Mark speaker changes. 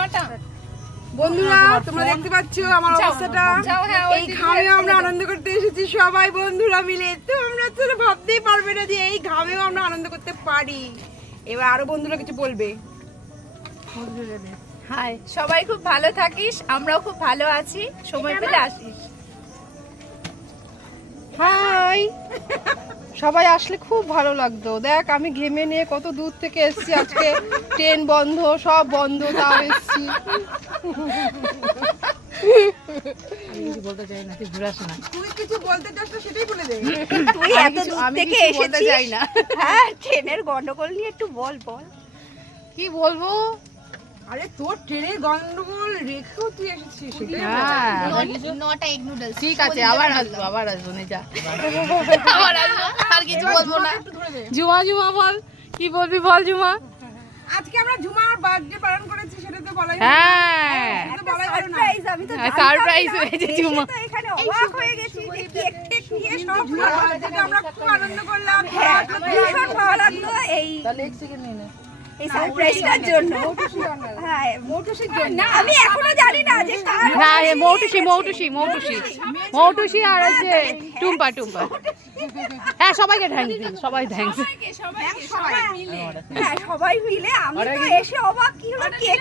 Speaker 1: নটা?
Speaker 2: বন্ধুরা তোমরা দেখতে পাচ্ছ আমার অবস্থাটা?
Speaker 1: যাও, হ্যাঁ, ওই
Speaker 2: এই
Speaker 1: দিকে
Speaker 2: আমরা আনন্দ করতে এসেছি সবাই বন্ধুরা মিলে। তোমরা তো ভাবতেই পারবে না যে এই ঘামেও আমরা আনন্দ করতে পারি। এবার আরও বন্ধুরা কিছু বলবে।
Speaker 1: হাই সবাই খুব ভালো থাকিস আমরাও খুব ভালো আছি। সময় পেলে আসিস।
Speaker 3: হাই। সবাই আসলে খুব ভালো লাগতো। দেখ আমি ঘেমে নিয়ে কত দূর থেকে এসেছি আজকে। ট্রেন বন্ধ সব বন্ধ তাও এসেছি।
Speaker 2: তুই কিছু বলতে চাস না সেটাই বলে দে।
Speaker 4: তুই
Speaker 3: আমি
Speaker 4: এত
Speaker 3: কিছু-
Speaker 4: দূর
Speaker 3: আমি
Speaker 4: থেকে
Speaker 3: কিছু বলতে
Speaker 4: এসেছিস?
Speaker 3: চাই না।
Speaker 4: হ্যাঁ ট্রেনের গন্ডগোল নিয়ে একটু বল বল।
Speaker 3: কি বলব?
Speaker 2: আরে তোর ট্রেনের গন্ডগোল রেখেও তুই এসেছিস
Speaker 3: হ্যাঁ।
Speaker 1: নটা এগ নুডলস
Speaker 3: ঠিক আছে আবার আসব আবার আসব নে যা। আবার আসব? কিছু বলব না। জুমা জুমা বল। কি বলবি বল জুমা
Speaker 2: আজকে আমরা ঝুমার বার্থডে পালন করেছি সেটা তো বলাই
Speaker 3: হ্যাঁ।
Speaker 2: না।
Speaker 4: সারপ্রাইজ আমি তো
Speaker 3: হ্যাঁ। হয়েছে ঝুমা।
Speaker 4: এখানে অবাক হয়ে গেছি যে কেক টেক নিয়ে সব
Speaker 2: বার্থডেতে আমরা খুব আনন্দ করলাম।
Speaker 4: হ্যাঁ ভীষণ ভালো লাগল এই। এই সারপ্রাইজটার জন্য। হ্যাঁ মৌটুসির জন্য। আমি এখনও জানি না যে কার
Speaker 3: না এ মৌটুসি মৌটুসি মৌটুসি। মৌটুসি আর হচ্ছে টুম্পা টুম্পা। হ্যাঁ সবাইকে থ্যাংক দিন সবাই থ্যাংকস
Speaker 4: হ্যাঁ সবাই মিলে। আমি তো এসে অবাক কি হলো কেক